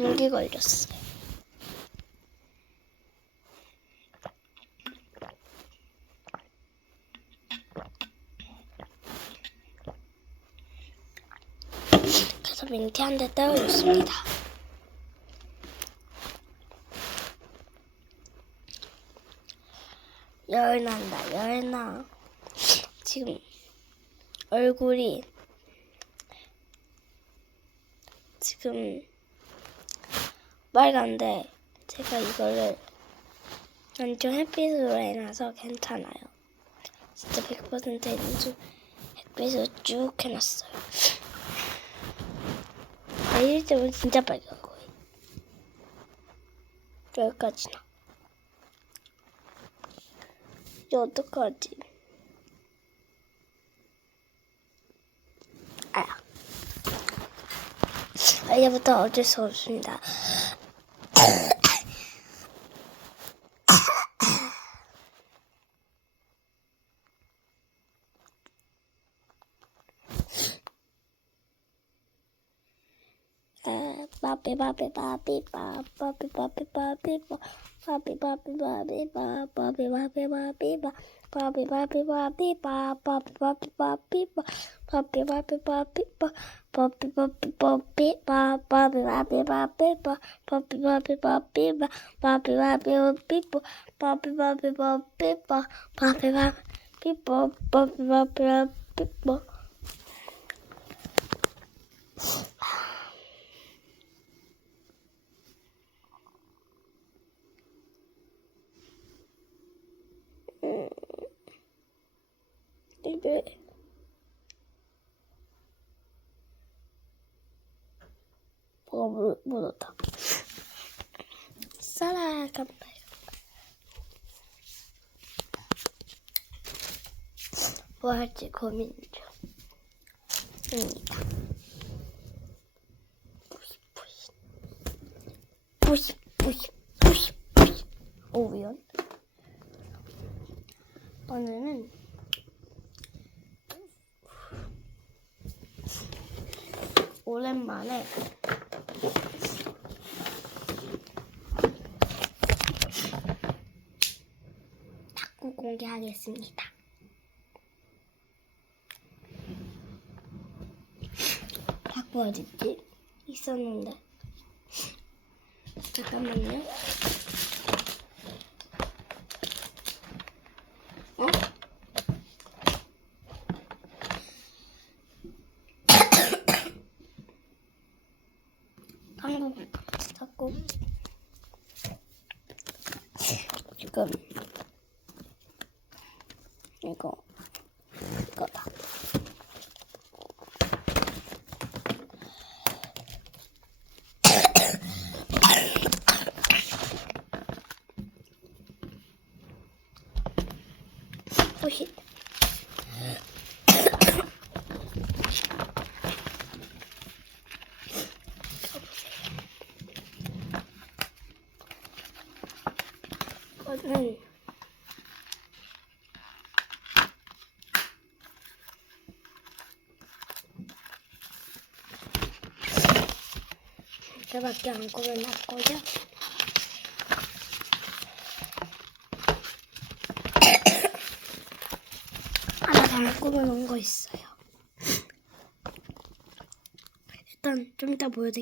감기 걸렸어요. 그래서 민트 한 대 떼어줬습니다. 열난다, 열나. 지금 얼굴이 지금 빨간데 제가 이거를 완전 햇빛으로 해놔서 괜찮아요. 진짜 100% 햇빛으로 쭉 해놨어요. 내일 때면 진짜 빨간 거예요. 여기까지나. 이제 어떡하지? 이제부터 어쩔 수 없습니다. 이게 뭐가 묻었다. 살아간다. 뭐 할지 고민 중입니다. 뿌시. 미안. 오늘은 오랜만에 탁구 공개하겠습니다. 탁구 어딨지? 있었는데. 잠깐만요. 한국 탁구 지금 이거다. 호시. 이거는 이렇게밖에 안 꾸며놨고요. 하나 더 꾸며놓은 거 있어요. 일단 좀 이따 보여드릴게요.